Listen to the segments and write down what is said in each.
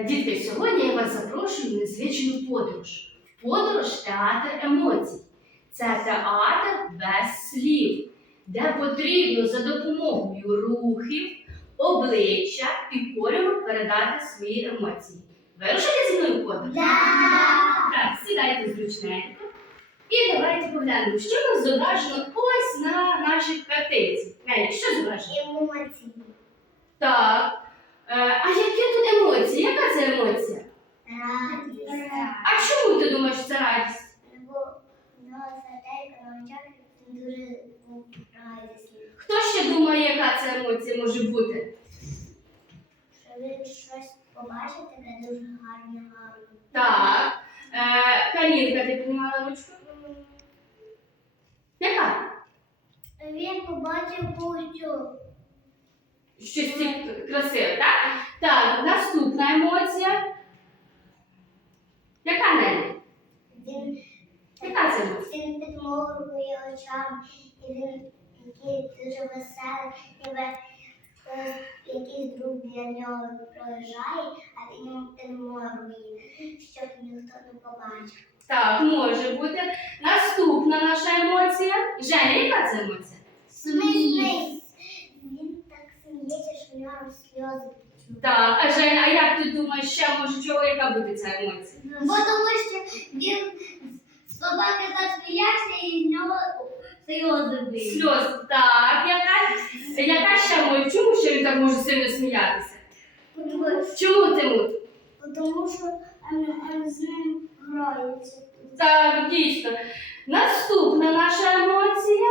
Е, Дітки, сьогодні я вас запрошую в незвичну подорож. Подорож театр емоцій. Це театр без слів, де потрібно за допомогою рухів, обличчя і кольору передати свої емоції. Вирушите зі мною подорож? Так, сідайте зручненько. І давайте поглянемо, що у нас зображено ось на нашій картинці. Нелі, що зображено? Емоції. Так. Е, а які тут емоції? Яка це емоція? Радість. А чому ти думаєш, це радість? Бо в нього серделько на очах він дуже був радісний. Хто ще думає, яка це емоція може бути? Що він щось побачить, таке дуже гарне гарне. Так. Е, Карінка, ти піднімала ручку? Яка? Він побачив кучу. Щось ці- красиве, так? Так, наступна емоція. Яка Нелі? Він, Яка це емоція? він підморгує очам, і він такий дуже веселий, ніби е, якийсь друг для нього проїжджає, а він йому підморгує, щоб ніхто не побачив. Так, може бути. Наступна наша емоція. Женя, яка це емоція? Сміх. Він так сміється, що в нього сльози. Так, а Женя, а як ти думаєш, ще може чого, яка буде ця емоція? Бо тому що він собаки засміявся і з нього сльози били. Сльоз, так, яка, яка ще може, чому ще він так може сильно сміятися? Чому Тимур? Тому що з ним граються. Так, дійсно. Наступна наша емоція.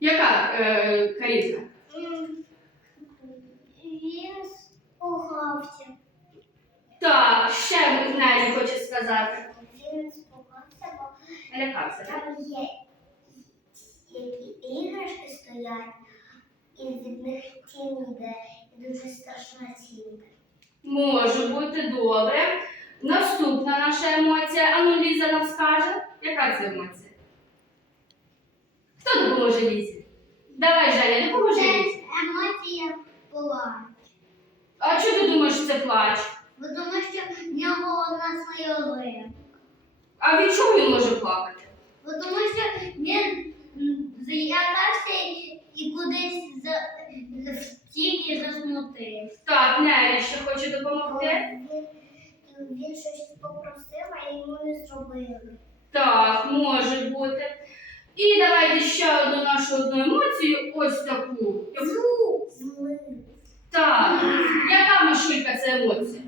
Яка е, Карінка? Він спугався. Так, ще Нелі хоче сказати. Він бо Лякався, так? там є які іграшки стоять, і від них тінь йде, і дуже страшна тінь. Може бути добре. Наступна наша емоція. Ану, Ліза нам скаже, яка це емоція? Хто допоможе Лізі? Давай, Женя, допоможи Лізі. емоція плач. А чого ти думаєш, що це плач? Бо Тому що в нього одна сльози. А від чого він може плакати? Бо Тому що він м, і кудись за, втік і засмутив. Так, Нелі ще хоче допомогти. Він, він щось попросив, а йому не зробили. Так, може бути. І давайте ще одну нашу одну емоцію, ось таку. Зли. Так, яка Мишулька це емоція?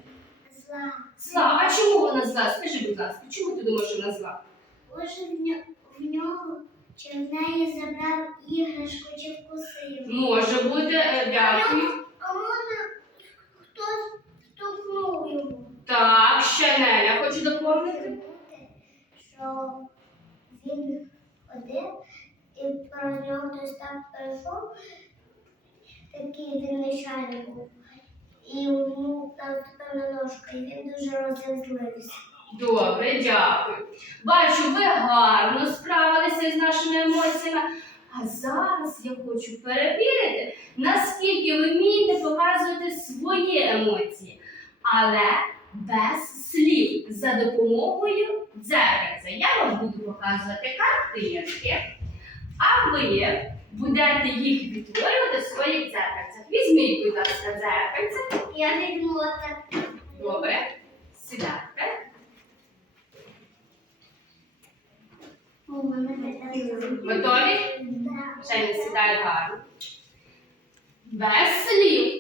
Зла. Зла, а чому вона зла? Скажи, будь ласка, чому ти думаєш, що вона зла? Може в нього, в нього чи в неї забрав іграшку чи вкусив. Може бути, е, дякую. А може хтось штовхнув його. Так, ще Неля хоче доповнити. бути, що він ходив і про нього хтось так прийшов, такий він нечайний був. І йому там тепер ножка, і він дуже розізлився. Добре, дякую. Бачу, ви гарно справилися з нашими емоціями. А зараз я хочу перевірити, наскільки ви вмієте показувати свої емоції, але без слів за допомогою дзеркальця. Я вам буду показувати картинки, а ви будете їх відтворювати в своїх дзеркальцях. Візьміть, будь ласка, дзеркальце. Я візьму так. Добре, сідайте. Готові? Да. не сідай гарно. Без слів.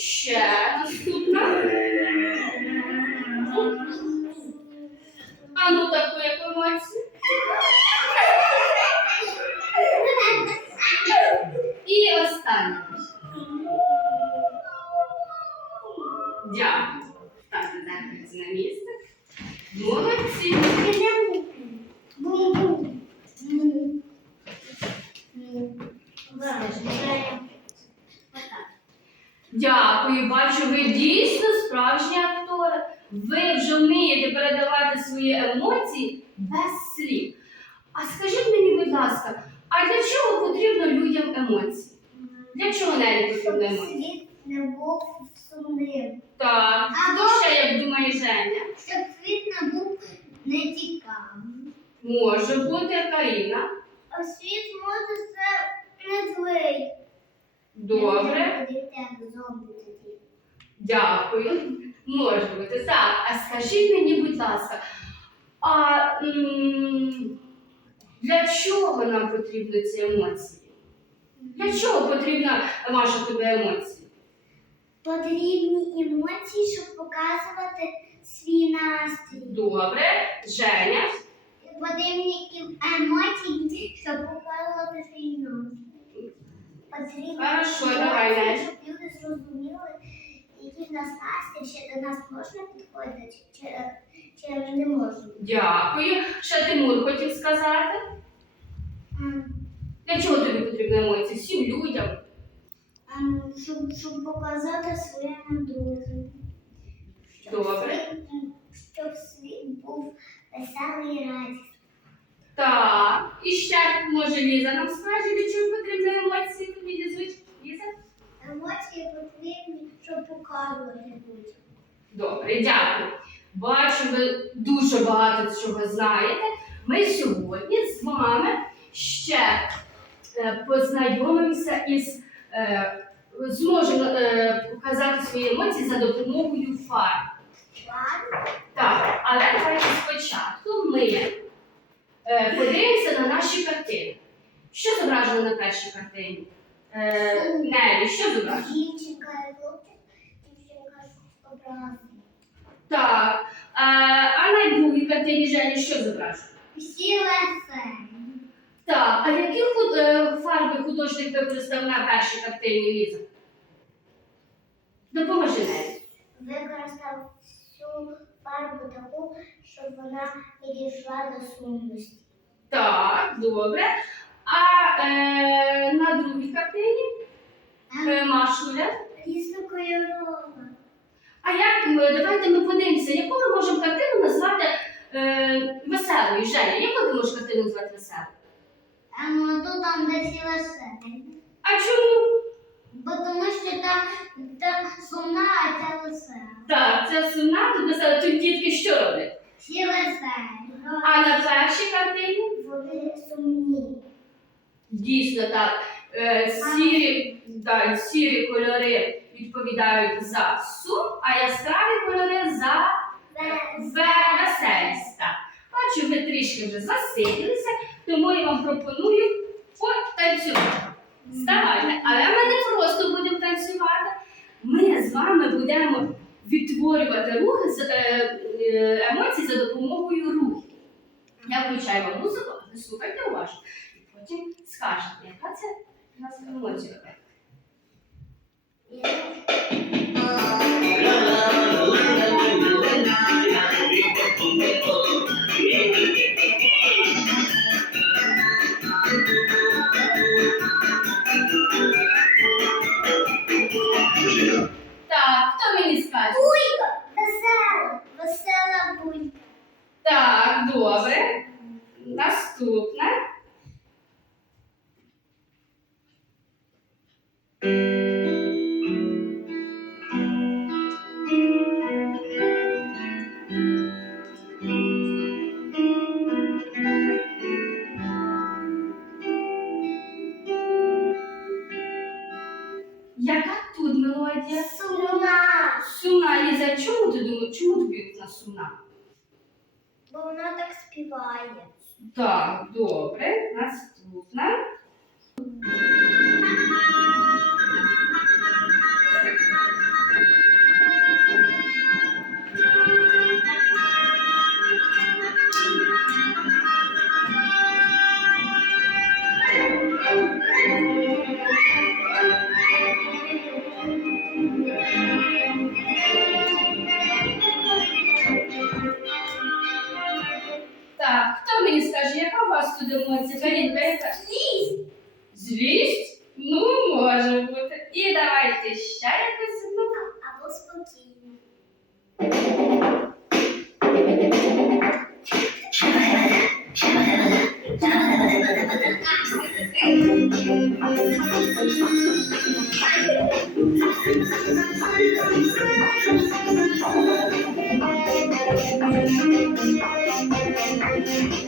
Ще наступна. А ну таку як емоцію. І останнє. Дякую. Дякую, бачу, ви дійсно справжні актори. Ви вже вмієте передавати свої емоції без слів. А скажіть мені, будь ласка, а для чого потрібно людям емоції? Для чого не Щоб потрібно емоції? світ не був сумним. Так, хто ще як думає Женя? Щоб світ не був нецікавим. Може бути Каріна. А світ може це не злий. Добре, Ходити як зомбі. Дякую. Може бути. Так, а скажіть мені, будь ласка, а м, для чого нам потрібні ці емоції? Для чого потрібна Маша тобі емоції? Потрібні емоції, щоб показувати свій настрій. Добре, Женя. Потрібні ем- емоції, щоб показувати свій настрій. Потрібні Хорошо, емоції, щоб люди зрозуміли, який в нас чи до нас можна підходити, чи, чи не можна. Дякую. Ще Тимур хотів сказати. Для чого тобі потрібні емоції? Всім людям. Щоб, щоб показати своєму друзю. Щоб Добре. світ- Щоб світ був веселий і радісний. Так. І ще може Ліза нам скаже, для чого потрібні емоції тобі дізвуть. Ліза? Емоції потрібні, щоб показувати. Добре, дякую. Бачу, ви дуже багато чого знаєте. Ми сьогодні з вами ще е, познайомимося із е, зможемо е, показати свої емоції за допомогою фарб. Так, але давайте спочатку ми подивимося на наші картини. Що зображено на першій картині? Нелі, що зображено? Дівчинка і хлопчик. Так. Е, а на другій картині Жені що зображено? Всі веселі. Так, а які худ, е, фарби художник використав на першій картині Ліза? Допоможи Нелі. Використав всю фарбу таку, щоб вона підійшла до сумності. Так, добре. А е, на другій картині е, Машуля. Різнокольорова. А як ми, давайте ми подивимося, яку ми можемо картину назвати е, веселою, Женя? Яку ти можеш картину назвати веселою? А ну тут там де всі веселі. А чому? Бо тому що та, та сумна, а ця весела. Так, це сумна, тут весела, тут дітки що роблять? Всі веселі. А на першій картині? Вони сумні. Дійсно так. Е, сірі, так, сірі кольори відповідають за сум, а яскраві кольори за ве- веселість. Так. Бачу, ви трішки вже засиділися, тому я вам пропоную потанцювати. Вставайте. Але ми не просто будемо танцювати. Ми з вами будемо відтворювати рухи е, е, емоцій за допомогою рухів. Я включаю вам музику, а ви слухайте уважно. І потім скажете, яка це у нас емоція. thank you чому тобі вона сумна? Бо вона так співає. Так, добре. Наступна. Буде емоція? Карінка, яка? Злість? Ну, може бути. І давайте ще якось одну. Або спокійно.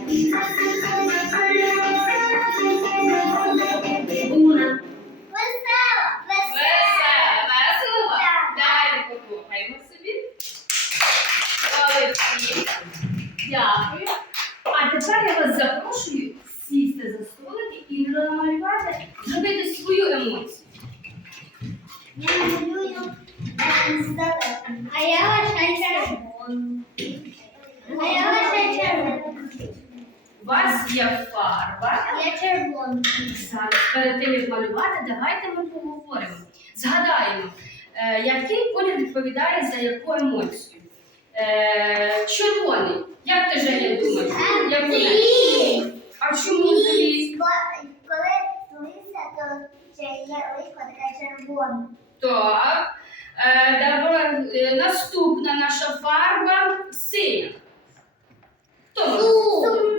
Весела, відповідає за яку емоцію. Е, червоний. Як ти Женя думаєш? Як буде? А чому? Бо коли злися, то ще є лиха така червона. Так. Е, давай, е, наступна наша фарба синя. Хто? може? Сум.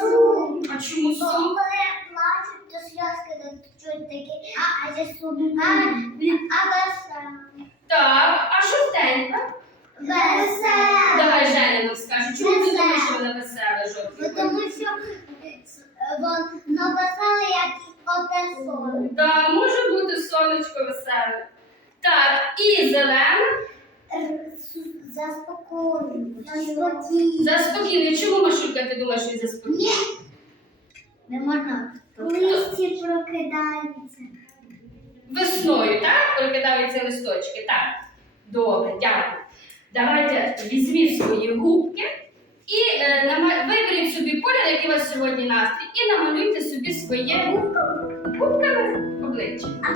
Сум. А чому Бо сум? коли плачуть, то сльозки течуть такі, а, а це сум. А, а весела. Так, а жовтенька? Весела. Давай Женя нам скаже, чому ти думаєш, що вона весела жовтенька? Тому що е, воно веселе, як оте сон. Да, може бути сонечко веселе. Так, і зелена. Заспокоюю. Заспокій. Заспокійний. Чому Машулька, ти думаєш, він заспокійний? Ні. Не можна. Листі прокидаються. Весною, так? Прокидаються листочки. Так. Добре, дякую. Давайте візьміть свої губки і е, нама- виберіть собі колір, який у вас сьогодні настрій, і намалюйте собі своє губками обличчя. А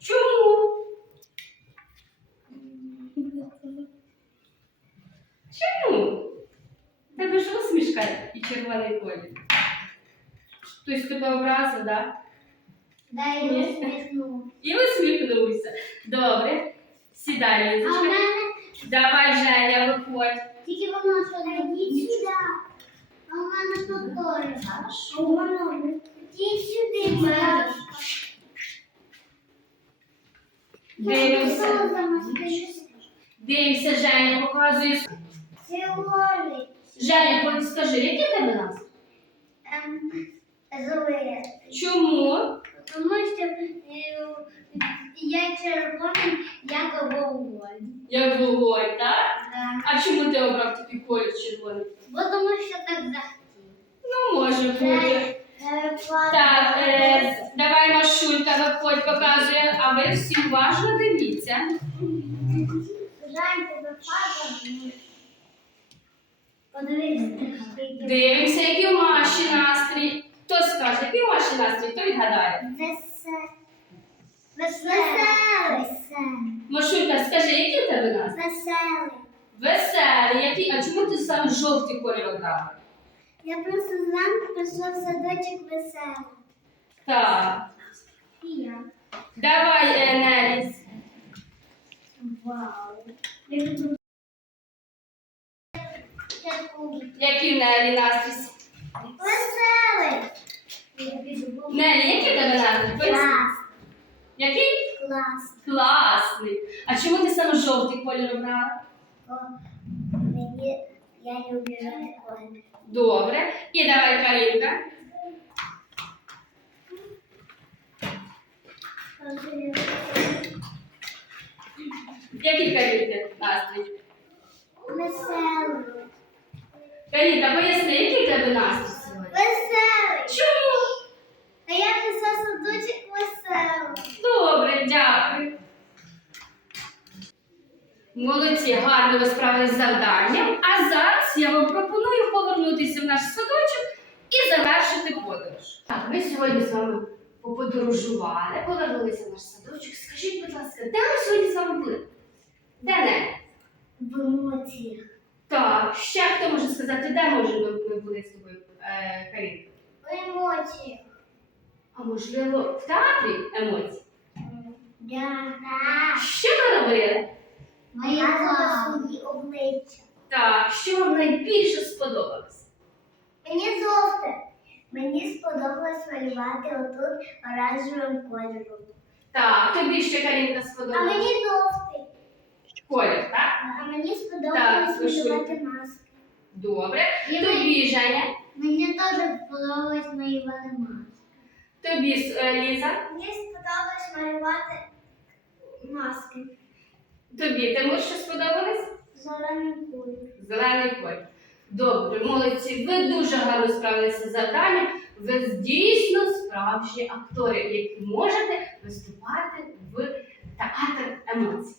Чому? Чому? Тебе ж усмішка і червоний колір. Хтось тебе образив, так? Дай Ні. я сміхну. І усміхнувся. Добре. Сідай, А в Лізочка. мене Давай, Женя, виходь. тільки воно що не йдіть сюди. А в мене тут теж. А воно йдіть сюди, Маш. Дивимося. Дивимося, Женя, показує. Олі. Женя, скажи, який в тебе настрій? Ем, злий. Чому? Тому що е, я червоний, як вогонь. Як вогонь, так? Да. А чому ти обрав такий колір червоний? Бо тому що так захотів. Ну, може бути. Так, е, давай Машулька виходь, показує, а ви всі уважно дивіться. Дивимося, який у Маші настрій. Хто скаже, який у Маші настрій, хто відгадає? Машулька, скажи, який у тебе настрій? Веселий. Веселий, який? А чому ти саме жовтий колір обрав? Я просто зранку пішла в садочок веселий. Так. І я. Давай, е, Неліс. Вау. Я люблю таку. Який в Нелі настрій? Веселий. Нелі, який в тебе настрій? Поясни. Клас. Який? Клас. Класний. А чому ти саме жовтий колір обрала? Бо Мені я люблю колір. Добре. І давай Карінка. Який Карінка настрій? Веселий. Карінка, поясни, який в тебе настрій сьогодні? Веселий. Чому? А я писав садочок веселий. Добре, дякую. Молодці, гарно ви справились з завданням. А я вам пропоную повернутися в наш садочок і завершити подорож. Так, ми сьогодні з вами поподорожували, повернулися в наш садочок. Скажіть, будь ласка, де ми сьогодні з вами були? Де не? В емоціях. Так, ще хто може сказати, де може ми, ми були з тобою, е, Карінка? В емоціях. А можливо, в театрі емоцій? Да. Що ви робили? Моя свої обличчя. Так, що вам найбільше сподобалось? Мені жовте. Мені сподобалось малювати отут оранжевим кольором. Так, тобі ще Карінка А сподобалось. мені жовтий. Колір, так? А мені Так, сподобалось слушай. малювати маску. Добре. І Тобі, Женя, Мені теж сподобалось малювати маску. тобі е, Ліза, Мені сподобалось малювати маски. тобі Тимур, що сподобалось? Зеленим колір. Зелений колір. Добре, молодці. Ви дуже гарно справилися з завданням. Ви дійсно справжні актори, які можете виступати в театр емоцій.